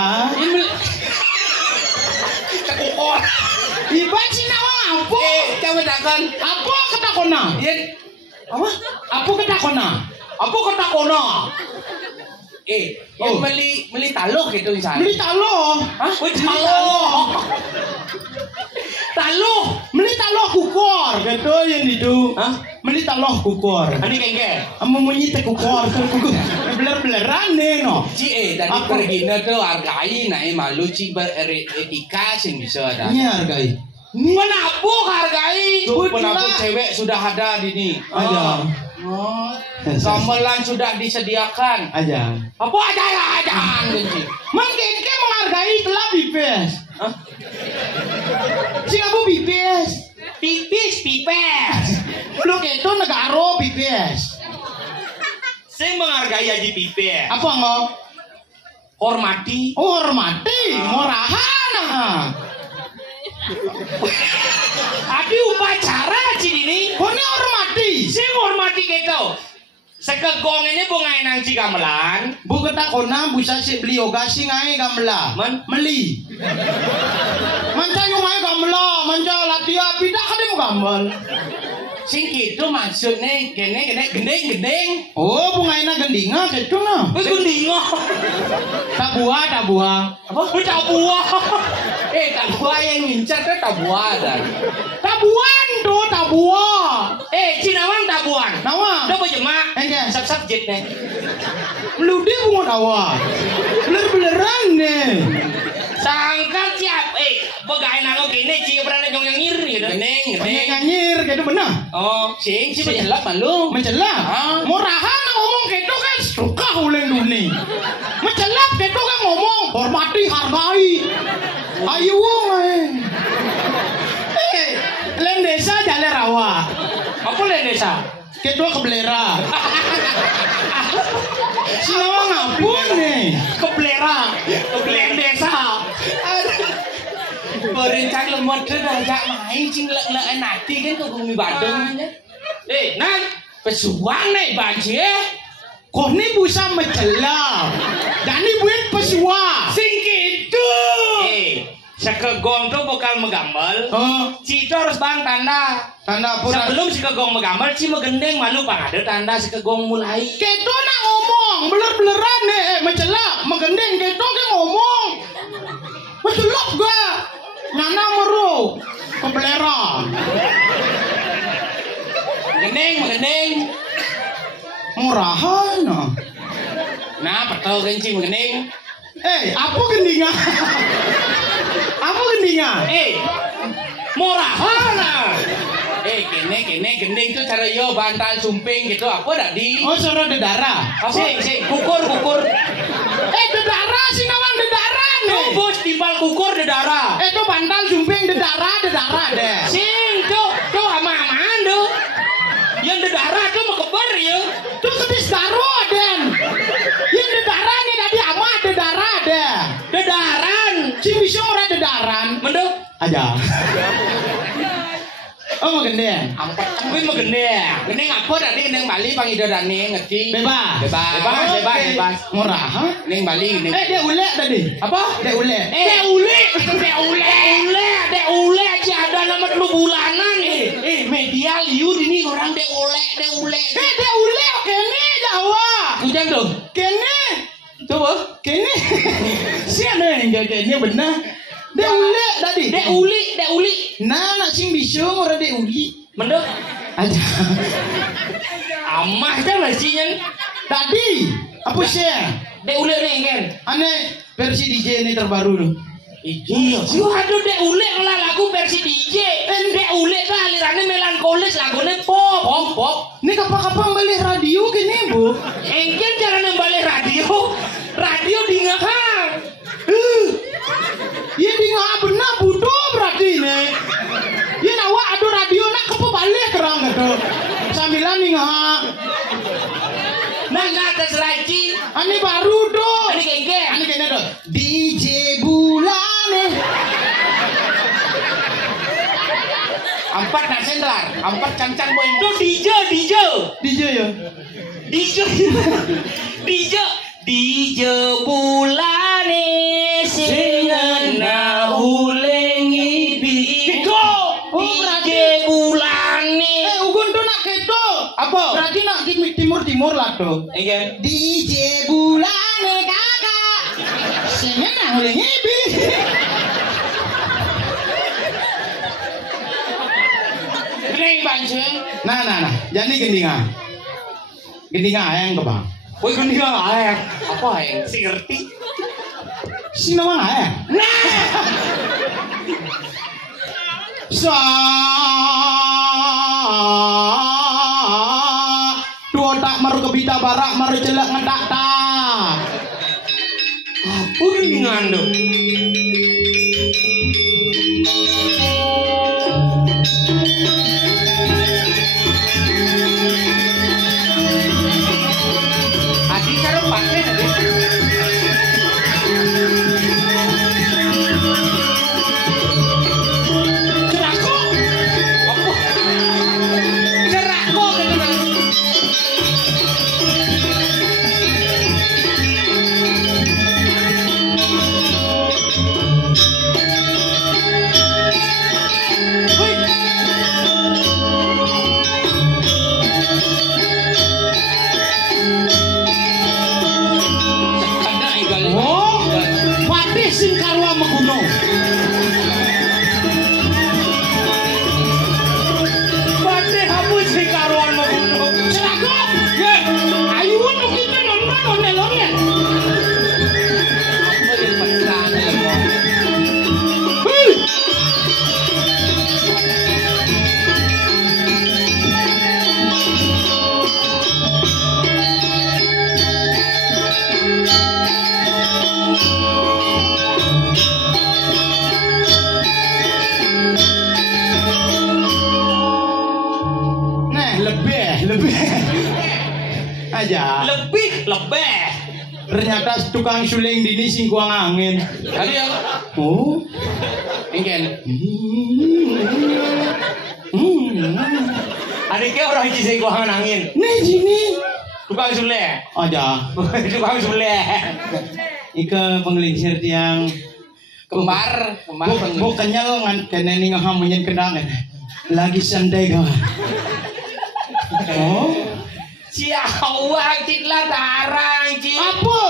tekukor iba Cina apa coba takon apa ketakona apa ketakona yang beli taluh gitu misalnya. Beli taluh. Hah? Beli taluh kukur gitu yang itu. Hah? Beli beli taloh kukur. Ani kengke. Amo menyite kukur. Beler-beleran nih no. Ci tadi pergi tuh hargai naik malu ci beretika sing bisa ada. Ini hargai. Penabuk hargai. Penabuk cewek sudah ada di ini. Aja. Oh, gamelan sudah disediakan. Aja. Apa aja kunci. Mungkin ke menghargai telah bibes. Sing aku bibes. Pipes. Lu itu negara bibes. Saya menghargai Haji Pipes. Apa ngok? Hormati. Oh, hormati, murahan. Adi upacara Haji ini. Kone hormati. Saya hormati gitu. Sekegong ini bunga nang ci gamelan. Bu ketak kona bisa si beli yoga sih ngai gamela. Meli. Manca yung ngai gamela, manca latihan pindah kan mau gamel. Sing gitu maksudnya gendeng. Oh, bunga ina gendinga gitu na. Gendinga. Tabua. Apa? Tabua. Tabua yang ngincar ke tabua dan. Tabuan tuh tabua. Cinawang tabuan. Nawa. Udah berjemaah. Enggak. Sap jet nih. Meludi bunga nawa. Beler-beleran nih. Sangka siap. Pegawai nangok ini cie berani nyong nyir gitu. Gendeng. Nyanyir gitu benar. Oh, Sing mencelap malu. Mencelap. Murahan ngomong gitu kan suka uleng duni. Mencelap gitu kan ngomong hormati hargai. Ayo len desa jalan rawa. apa len desa? Kedua ke Belera. Sinawa ngapun nih. Keblera, len desa. Berencang lemot ajak main cing lek nanti kan ke bumi Bandung. Nan pesuang nih banjir. Kok nih bisa mencelap. Jadi buat pesua. Sing gitu. Sekegong tuh bakal megambal. Ci itu harus bang tanda. Tanda pura. Sebelum sekegong megambal, ci megendeng malu bang ada tanda sekegong mulai. Keto nak ngomong, beler-beleran nih, mencelap, megendeng, keto ke ngomong. Mencelap gak? Nana meru, kebelera. Megendeng. Murahan. Nah, betul kan ci megendeng. Apa gendingan? Apa gendingan? Murahan. Kene gending tuh cara yo bantal sumping gitu apa tadi? Oh, suruh dedara. Sing kukur. Dedara sih nawang dedara nih. Bos timbal kukur dedara. Itu bantal sumping dedara deh. Sing tuh ama-amaan tuh. Yang dedara tuh mau kebar ya. Tuh kedis daro den. Yang dedaranya tadi ama dedara deh. Dedaran. Si bisa ora dedaran. Menduk. Aja. Oh mau gendeng. Angkat kuwi mau gendeng. Gending apa tadi gending Bali pangidodane ngerti? Bebas. Murah. Gending Bali gending. Dia ulek tadi. Apa? Dia ulek. Dek ule aja ada nama 2 bulanan media liur ini orang dek ule. Dia ulek kene Jawa. Hujan tuh. Kene. Coba. Kene. Siapa yang kene benar? Dia ulek tadi. Dek uli. Nah, nak sing bisu ora dek uli. Menduk. Aja. Amah kan nasinya. Tadi apa sih? Dek uli nih kan. Aneh versi DJ ini terbaru loh. Iya. Aduh dek uli lah lagu versi DJ. Dek uli tuh alirannya melankolis lagunya pop. Ini kapan-kapan balik radio gini bu? Engken cara nembalik radio. Radio di ngahang. Iya di ngahang benar butuh berarti nih. Iya nawa aduh radio nak kepebalik kerang gitu. Sambilan nih ngahang. Nah atas lagi. Ini baru tuh. Ini kayaknya tuh. DJ Bulan nih. 4 nak sendlar, 4 cancang boy. Tuh DJ ya. DJ bulane sing ana ulengi biko. DJ bulane. Ugun tuh nak keto. Apa? Berarti nak timur lah tuh. Iya. DJ bulane kakak. Sing ana ulengi biko. Gending banjir. Nah. Jadi gendingan. Gendingan ayang ke bang. Woi gendingan ayang. Apa ayang? Si ngerti. Si nama ayang. Nah. Dua tak maru kebita barak maru celak ngedak tak. Apa gendingan tuh? Adi cara pakai tadi. Aja. Lebih. Ternyata tukang suling dini sing kuang angin. Kali ya. Oh. Ingin. Adiknya orang sing kuang angin. Nih sini. Tukang sule. Aja. Tukang sule. Ika penggelincir tiang Kembar. Bu kenyal ngan kene ning ngahamunyen kendang. Lagi santai kawan. Oh. Ciawang citlah tarang ci. Apa?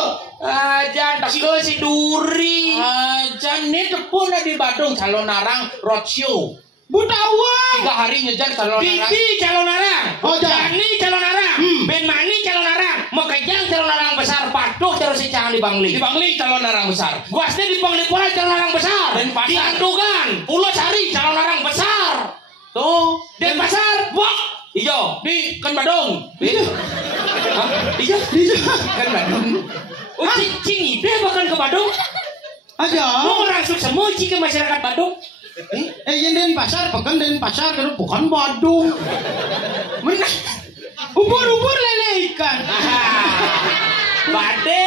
Aja teko si duri. Aja nih tepun di Badung calon narang roadshow. Budawang. 3 hari ngejar calon narang. Bibi calon narang. Oh, Jani calon narang. Ben Mani calon narang. Mekejang calon narang besar. Patuh terus si Cang di Bangli. Di Bangli calon narang besar. Guasnya di Bangli Pola calon narang besar. Dan pasar. Di Andugan Pulau Sari calon narang besar. Tuh. Dan pasar. Wah. Ijo Di Kan Badung. Ijo. Ijo. Kan Badung. Oh, cing ide bahkan ke Badung. Aja. Mau langsung semua cing ke masyarakat Badung. Yang den pasar, pekan den pasar, kalau bukan Badung. Mana? Ubur lele ikan. Bade.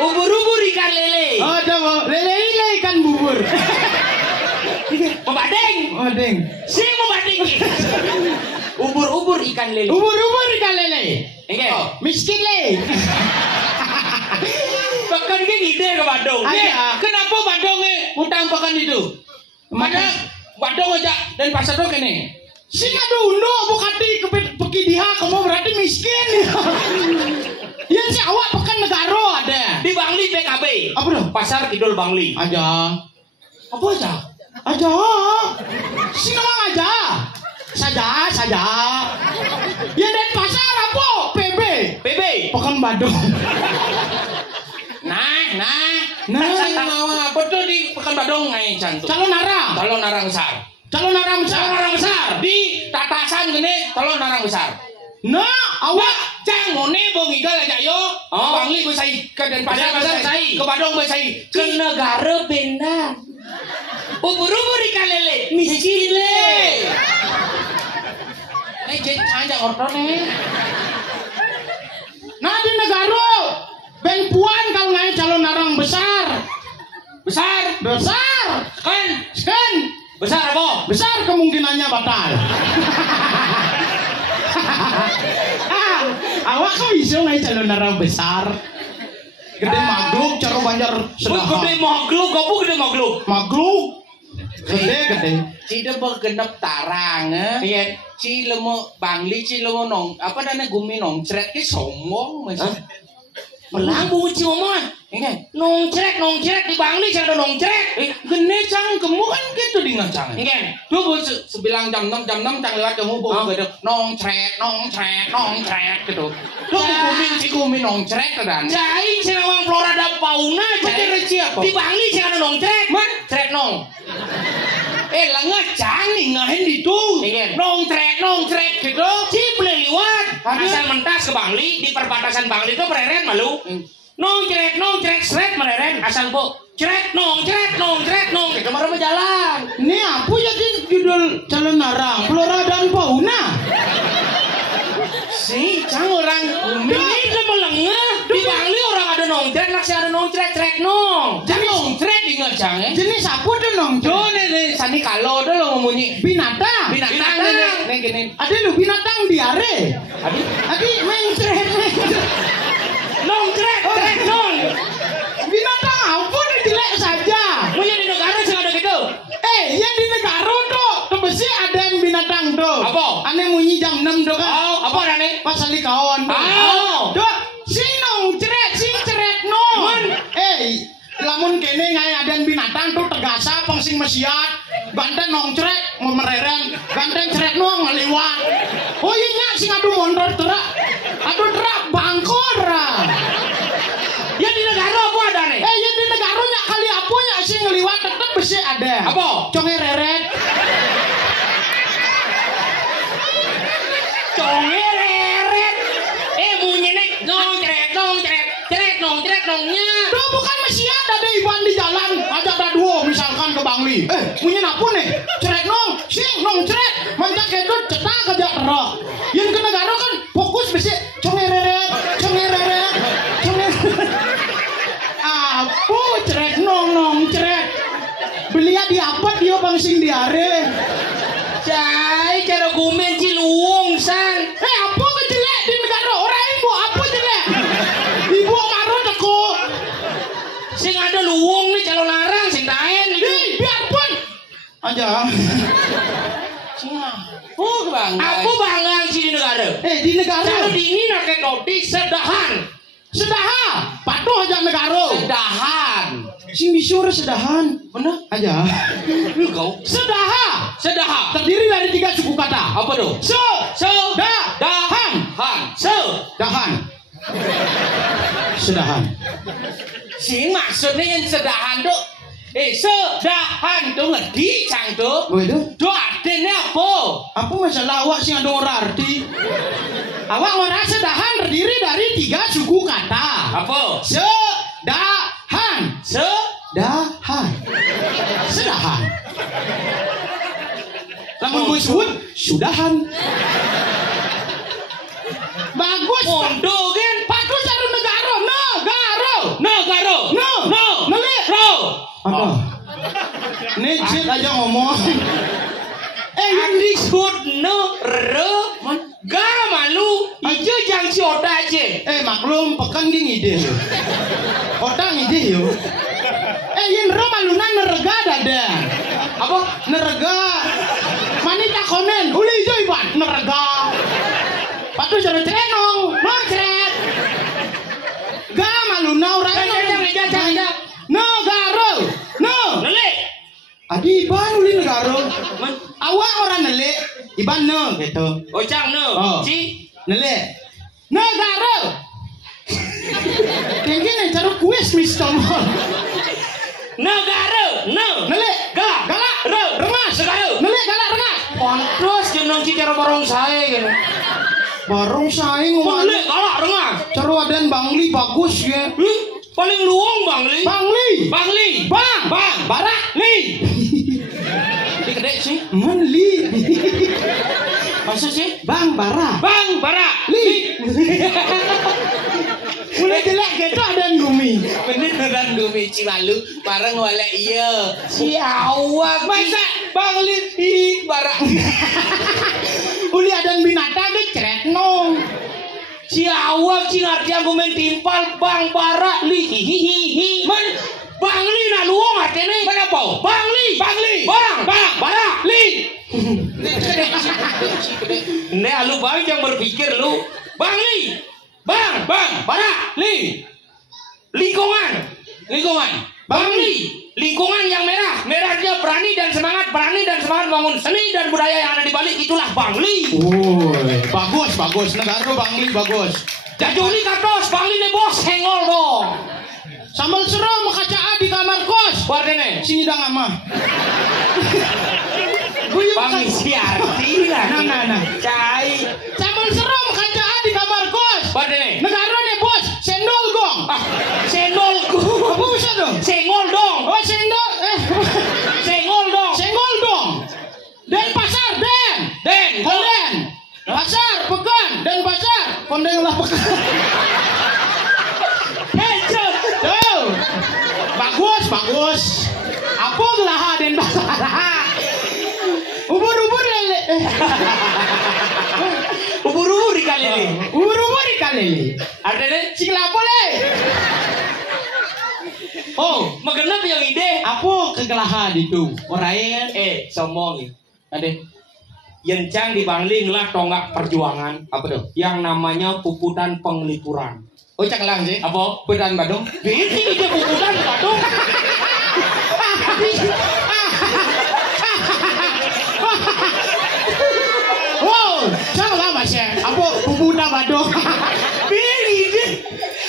Ubur ikan lele. Ada lele ikan bubur. Membadeng. Badeng. Si membadeng. Ubur ikan lele. Ubur ikan lele. Oke. Miskin le. Pekan ke ide ke Badung. Ada. Kenapa Badungnya utang pekan itu? Mana Badung aja dan pasar dong ini. Sing dulu bukati pergi diha kamu berarti miskin. Ya si awak pekan negaro ada. Di Bangli PKB. Apa dong? Pasar Kidul Bangli. Aja. Apa aja? Aja. Sing nama aja. Saja. Ya dan pasar apa? PB. Pekan Badung. Nah, apa tuh di Pekan Badung ngai cantik. Calon narang. Calon narang besar. Calon narang besar. Di tatasan gini calon narang besar. Nah, awak Cang mone bong igal aja yo. Oh. Bangli besai ke dan pasar besai. Ke Badung besai. Ke negara benar. Ubur ikan lele. Miskin le. Nih jangan orton nih. nah di negara Ben Puan kalau ngai calon narang besar. Kan? Besar apa? Besar kemungkinannya batal. Awak kok bisa ngai calon narang besar? Gede magluk cara banjar sedaha. Gede magluk, gopu gede magluk. Magluk. Gede. Ci de bergenep tarang Iya. Ci lemo Bangli ci lemo nong apa namanya gumi nong cret ki sombong macam. Melambung ci ngomong. Ingat. Nongcrek di Bangli ada nongcrek. Gene cang kamu kan gitu di ngacang. Ingen. Tuh bu sebilang jam 6 cang lewat ke hubung gitu. Nong cret gitu. Tuh si kumin nong cret dan. Jaing sing wong flora dan fauna Pakai siapa? Di Bangli sing ada nong cret. Man. Cret nong. Lah ngacang nih ngahin itu. Ingen. Nong cret gitu. Si boleh liwat. Ada. Asal mentas ke Bangli di perbatasan Bangli itu mereren malu. Nong cret seret mereren asal bu. Cret nong itu baru berjalan. Ini apa jadi judul calon narang flora dan fauna? Si cang orang Ini kan melengah. Di Bangli orang ada nong cret, laksi ada nong cret nong. jadi nong cret di ngacang ya. Jenis apa tuh nong? Tuh nih sani kalau tuh lo ngomongin Binatang. binatang nih gini. Ada lu binatang diare. Adi main ceret. Nong cret nong. Binatang apa tuh jelek saja. Punya di negara sih ada gitu. Yang di negara tuh tebesi ada yang binatang tuh. Apa? Aneh munyi jam 6 tuh kan. Oh, apa nih? Pasal di kawan. Oh. Tuh, sing ceret nong. Lamun kene ngai ada binatang tuh tegasa pangsing mesiat. Banten nong ceret mereren, banten ceret nong ngeliwat. Oh iya nya sing adu mondor terak. Adu terak bangkora. Ya di negara apa ada nih? Ya di negara nya kali apa nya sing ngeliwat tetep besi ada. Apa? Conge reret. Congeret. Bunyinya ceret nongnya. Tuh bukan mesiat ada iban di jalan. Ajak ada dua misalkan ke Bangli. Bunyi apa nih? Ceret nong, sing nong ceret. Mancak itu cetak aja terok. Yang ke negara kan fokus besi congereret. Apa ceret nong ceret. Belia di apa dia pangsing diare. Cai cara gumen ciluung san. Apa kejelek di negara orang ibu apa jelek? Ibu marah teko. Sing ada luwung nih calon larang sing taen itu. Biarpun aja. Oh bang. Aku bangga sih di negara. Di negara. Kalau di ini naket notik sedahan. Patuh aja negara. Sedahan. Sing bisur sedahan. Bener? Aja. Lu kau. Sedaha. Terdiri dari 3 suku kata. Apa tuh? Dahan. Sedahan. Si maksudnya yang sedahan tuh. Sedahan tuh ngerti cang tuh. Oh itu? Tuh artinya apa? Apa masalah awak sing ada orang arti? Awak orang sedahan terdiri dari 3 suku kata. Apa? Sedahan. Lamun gue sebut sudahan. Bagus. Mondo kan? Bagus satu negara. Ada. Nejit aja ngomong. Yang disebut ga malu. Ijo jang si oda aja. Maklum pekan gini ide. Otang ide yo. Yang malunan nerega dada. Apa? Nerega. Mani takonen. Uli jo iban nerega. Patu jaro trenong. Macret. Ga maluna orang. Jangan. Negara. Lele. Adi iban uli negara. Awak orang nele. Iban gitu. Ocang Si Nele. Negara. Kayaknya cari kuis Mister negara. Nele. Galak. Rengas. Nele galak rengas. Terus jenong si cara barong saya gitu. Barong saing Nele galak rengas. Caro aden Bangli bagus ya. Paling luang Bangli. Bang. Barak li. Di gede sih. Li. Maksud sih? Bang Barak. Li. Mulai jelek gitu aden Gumi. Beneran Gumi Cimalu bareng wala iya. Si awak. Masa Bangli barak. Uli aden binatang ke ceret nong. Si awak si ngerti aku main timpal bang barak li hihihi. Bangli na luang artinya. Mana apa? Bangli. Bang barak li. Ini lu bang yang berpikir lu. Bangli. Bang barak li. Lingkungan. Bangli. Lingkungan yang merah dia dia berani dan semangat bangun seni dan budaya yang ada di Bali, itulah Bangli. Bagus. Negara Bangli bagus. Jajuli katos, Bangli nih bos, hengol dong. Sambal seram kacaan di kamar kos. Wardene, Sini dah ngama. Bangli siarti lah. Nah. Cai. Sambal seram kacaan di kamar kos. Wardene. Negara nih bos, sendol gong. Sendol gong. Apa usah dong? Sengol dong. Oh sendol. Sengol dong. Den pasar den. Konden. Pasar pekan dan pasar. Konden lah pekan. Tuh. Bagus. Apa gelah den pasar? Ubur lele. Ubur kali ini. Ubur kali. Artinya Sing lapo le? oh, magenap yang ide. Apa kegelahan itu? Orang Sombong ya. Ade. Yencang di Bangli lah tonggak perjuangan. Apa tuh? Yang namanya puputan penglipuran. Oh cak lang sih. Apa? Bedan Badung. Ini dia puputan Badung. Wow, jangan lah mas ya. Apa puputan Badung? Ini dia.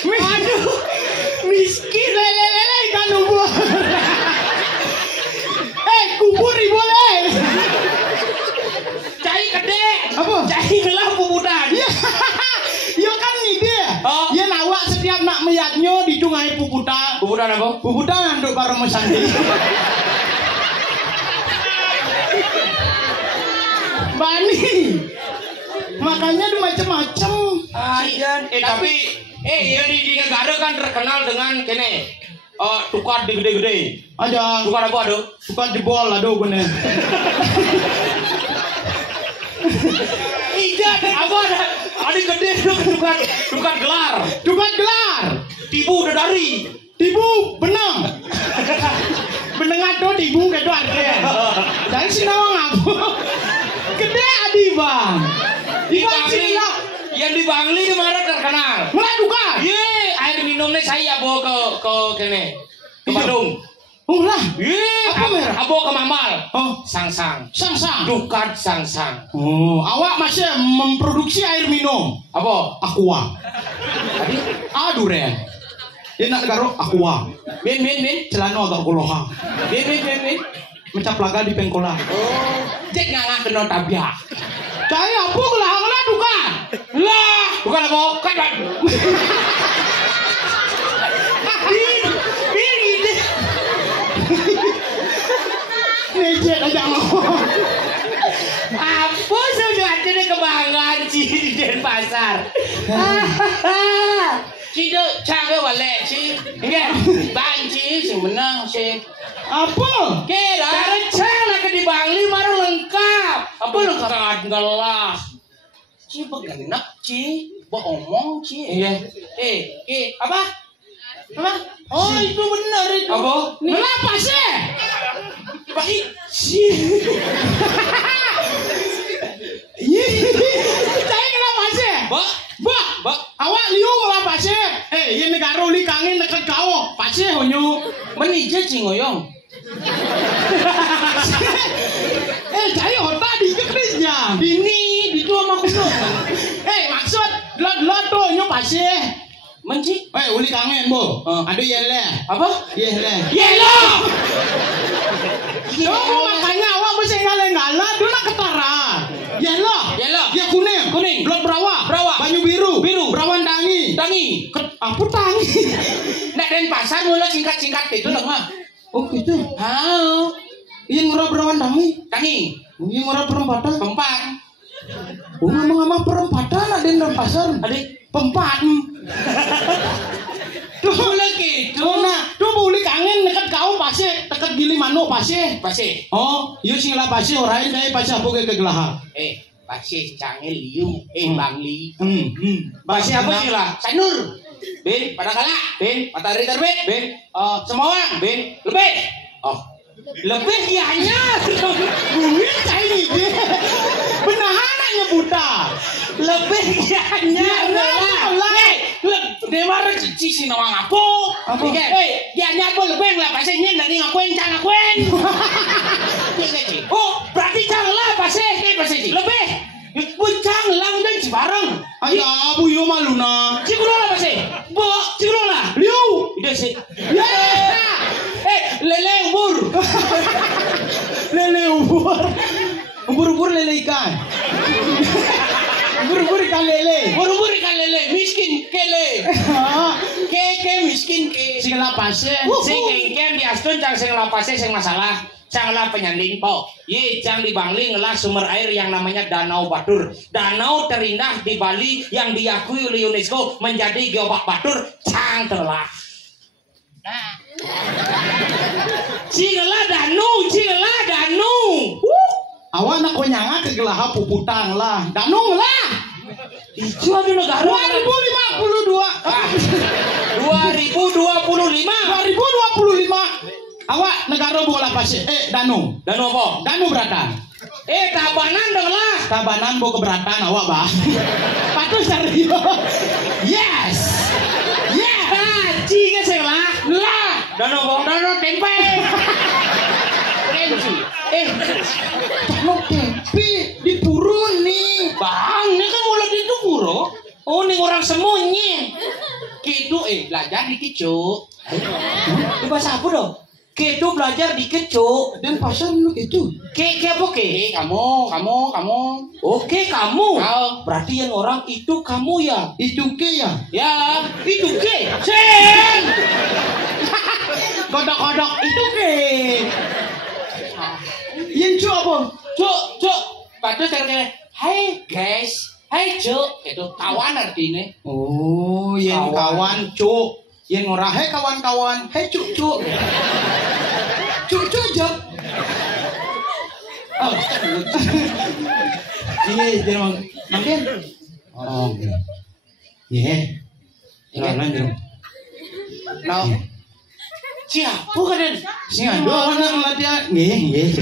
Aduh, miskin. Lele kan ubur. Kuburi boleh. Cai gede. Apa? Cai gelah puputan. Ya kan ide. Oh. Ya nawak setiap nak meyatnya dicungai puputan. Puputan apa? Puputan untuk para mesandi. Bani. Makanya ada macam-macam. Tapi yang di negara kan terkenal dengan kene. Tukar di gede-gede. Ada. Tukar apa aduh? Tukar di bol aduh bener. Iya, apa ada? Ada gede tukar gelar. Tukar gelar. Tibu dari. Tibu benang. Benang ado tibu kedo arke. Dari sinawang apa? Gede adi bang. Di Bangli. Yang di Bangli kemarin terkenal. Mulai tukar. Ye, air minumnya saya bawa ke kene. Ke Bandung. Oh lah. Ye, Apa merah? Bawa ke Mamal. Oh, Sangsang. sang. Dukat sangsang. Oh, awak masih memproduksi air minum. Apa? Aqua. Tadi? Aduh Ren. Dia nak negara aqua. Bin. Celana agak koloha. Bin. Mencap laga di pengkola. Oh, cek ngangah kena tabiah. Cai apa gelah dukan. Lah, bukan apa? Kan. Bin ini. Nejet aja ngomong. Apa sebenarnya kebanggaan Ci di Denpasar? Ci do caga wale Ci. Enggak, banci sing menang sih. Apa? Kira cara ke di Bangli baru lengkap. Apa lengkap gelas? Ci begenap Ci, omong Ci. Iya. Apa? Oh itu benar itu. Apa? Kenapa sih? Baik Ci. Cai kenapa sih? Ba, awak liu kenapa sih? Ini negara uli kangen dekat kau. Pasih honyo. Menije cingoyong. Cai otak dikeknya. Bini, itu sama kuno. Maksud lot tuh nyo pasih. Menci? Uli kangen bu. Aduh yele. Apa? Yele. Yelo. Makanya awak mesti ngale-ngala dulu nak ketara. Yelo. Ya kuning. Blok brawa. Banyu biru. Berawan tangi. Apa tangi? Nek Denpasar mulai singkat-singkat gitu loh mah. Oh gitu. Iya ngurap berawan tangi. Iya ngurap perempatan. Pempat. Oh ngomong-ngomong perempatan ada di Denpasar. Adik. Pempat. Tuh lagi. Tuh boleh kangen dekat kau pasti dekat gili manuk pasti. Oh, iya sing lah pasti orang ini pasti apa ke gelaha. Pasti canggih liu. Bangli. Pasti apa sih lah? Sanur. Bin, pada kalah. Bin, matahari terbit. Bin, semua orang. Bin, lebih. Oh, lebih dianya. Bumi cai dia. Benahan nyebuta. Lebih dianya. Demar cici si nawang apa? Dianya apa lebih lah pasti nyen dari ngakuin. sih. Oh, berarti canglah pasih. Pasih. Lebih. Bucang lang dan cibareng. Aya bu yo maluna. Cikulola pasih. Bo, cikulola. Liu. Ide sih. Ya. Lele ubur. Lele ubur. Ubur lele ikan. Ubur ikan lele. Ubur ikan lele, miskin kele. Ke miskin ke. Sing lapase. Sing kengken diastun cang sing lapase sing masalah. Canglah penyanding po. Ye cang di Bangli ngelah sumber air yang namanya Danau Batur. Danau terindah di Bali yang diakui oleh UNESCO menjadi Geopark Batur. Cang telah. Cingela danu. Awan aku nyanga ke gelaha puputang lah. Danung lah. Itu ada negara 2052. 2025. Awak negara bola pasir. Danu. Danu apa? Danu beratan. Tabanan dong lah. Tabanan bo keberatan awak bah. Patuh serius. Yes. Ciga sing lah. Danu apa? Danu tempe. Danu tempe di purun nih. Bang, ini kan mulai itu puro. Oh, ini orang semuanya. Gitu belajar di Kicu. Di bahasa apa dong? Gitu belajar di Kecu. Dan pasar lu gitu. Ke apa ke? Kamu. Oke, kamu. Kau. Berarti yang orang itu kamu ya? Itu ke ya. Ya, itu ke. Sen. Kodok itu ke. Yang cu apa? Cuk. Padahal cara hai guys. Hai cuk. Itu kawan artinya. Oh, yang kawan cuk. Yang ngorah hai kawan-kawan. Hai cuk. Cuk aja. Oh. Iya, jangan makin. Oh. Iya. Jalan dong. Nah. Siapa kan? Sing ado nang latihan. Nggih.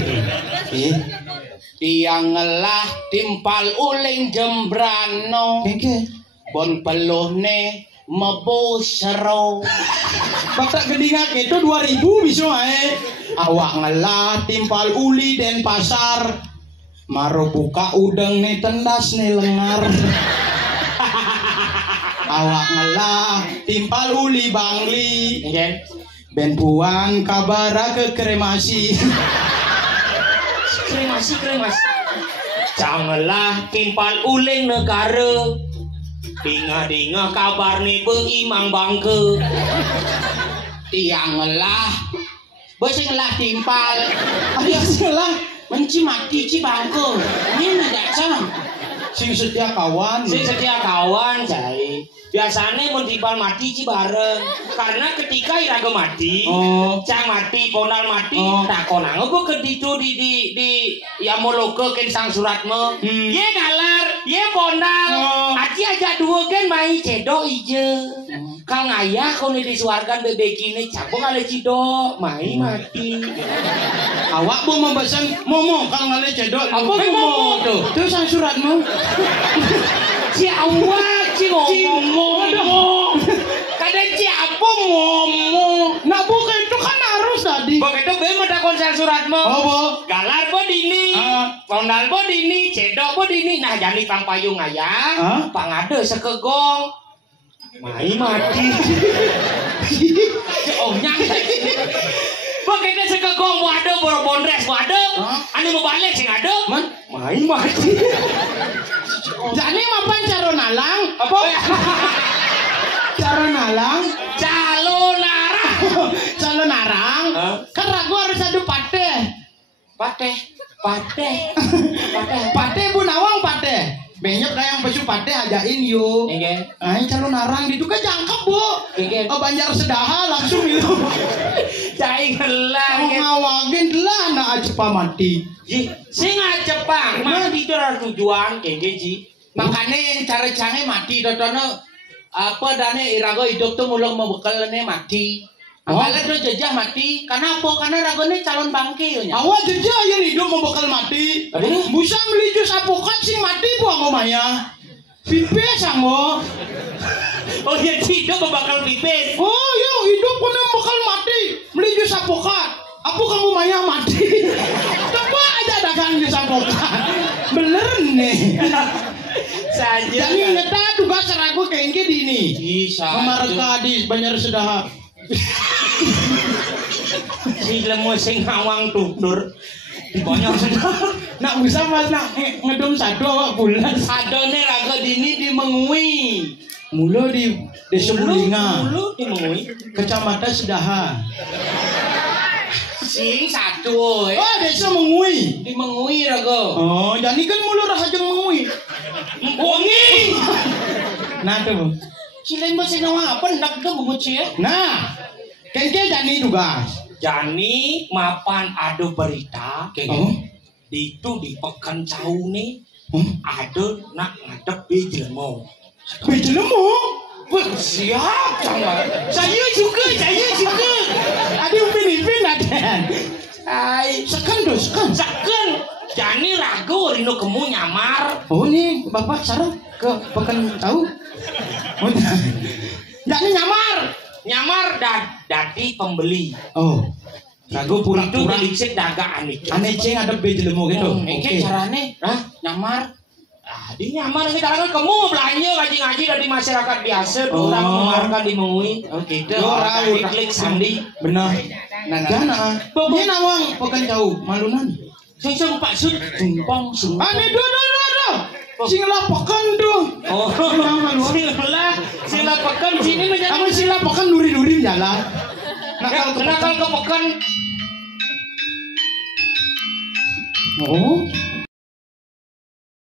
Tiang ngelah timpal uling jembrano. Kengke. Bon peluhne mebo sero. Batak gedinga itu 2000 bisa ae. Awak ngelah timpal uli den pasar. Maro buka udang nih tendas nih lengar. Awak ngelah timpal uli Bangli. Ben puang kabara ke kremasi. Kremasi. Janganlah timpal uling negara. Dinga kabar nih beimang bangke. Tiang ngelah. Bosing ngelah timpal. Ayo salah. Menci mati ci bangke. Ini enggak sama. Sing setia kawan. Cai. Biasanya mun timpal mati ci bareng. Karena ketika iraga mati, cang mati, pondal mati, takonang gua keditu di ya moloke ken sang suratmu. Ye galar, ye pondal. Aci aja dua gen mai cedok ijo. Kang ayah kau nih disuarkan bebek ini capung kali cidok, mai mati. Awak mau mempesan momo kalau ngale cedok. Apa momo tuh? Itu sang suratmu. Si awak si ngomong. Kadang si apa ngomong. Nah bukan itu kan harus tadi. Begitu bemo tak konser suratmu. Oh, galar bo dini, pondal bo dini, cedok bo dini. Nah jadi pang payung ayah, pangade sekegong. Mai mati. Oh nyang. Begitu sekegong bo ada borobondres bo ada. Ane mau balik sing ada. Mai mati. Jadi mapan calon alang? Apa? Calon alang? Calon arang? Kan ragu harus ada Pate bu nawang pate. Banyak yang pesu pate ajain yuk. Calon arang gitu kan jangkep bu. Banjar sedaha langsung itu. Cai gelang. Ngawagin lah nak cepat mati. Sing Jepang mati itu ada tujuan kenge ji. Makanya yang cara canggih mati dotono apa dane irago hidup tuh mulung membekalnya mati. Awalnya tuh jejah mati. Karena apa? Karena ragone calon bangkil. Awak jejah yang hidup membekal mati. Bisa beli jus apokat sing mati buang omaya. Pipis anggo. Oh ya hidup membakal pipis. Oh yo hidup kena membekal mati. Beli jus apokat. Apa kamu maya mati? Coba aja pokokan. Bener nih. Saja. Jadi ngeta tugas seragu kengke di ini. Bisa. Memarka di Banjar Sedaha. Si lemo sing ngawang tutur di Banjar Sedaha. Nak bisa mas nak ngedum satu awak bulan. Adone raga dini di Mengui. Mula di Desa Bulinga, Mulu di Mengui. Kecamatan Sedaha. Sing satu Oh, Desa Mengui. di Mengui raga. Oh, jadi kan mula rahajeng Mengui. Wengi. Nah tuh. Si lemo sing ngawang apa ndak ke bunguci ya? Nah, kengke jani tugas. Jani mapan ada berita Oh. itu di Pekan Cau nih Oh, ada nak ngadep di Jelemo. bejelemu. Wah, siap sangat. Saya juga. Ada upin-ipin ada. Hai, Sekan dos, sekan. seken. Jani ragu rino kemu nyamar. Oh, ini Bapak sarang ke Pekan tahu. Oh, jani nyamar. Nyamar dadi pembeli. Oh. Ragu Itu pura-pura. dilisik dagaan itu. Aneh ceng ada bejelemu gitu. Engke carane Hah? nyamar. Di nyamar kita kan kamu belanja ngaji-ngaji dari masyarakat biasa. Oh. Orang mengeluarkan di Mengui. Oh gitu. Orang Tadi klik sandi. Benar. Nah, Jana. Ini nawang Pekan tahu malunan. Sing Pak Sud tumpang semua. Ane do. Sing lapakan tuh. Oh, sila pekan sini menjadi. Kamu sing lapakan duri-duri jalan. Nakal ke pekan. Oh.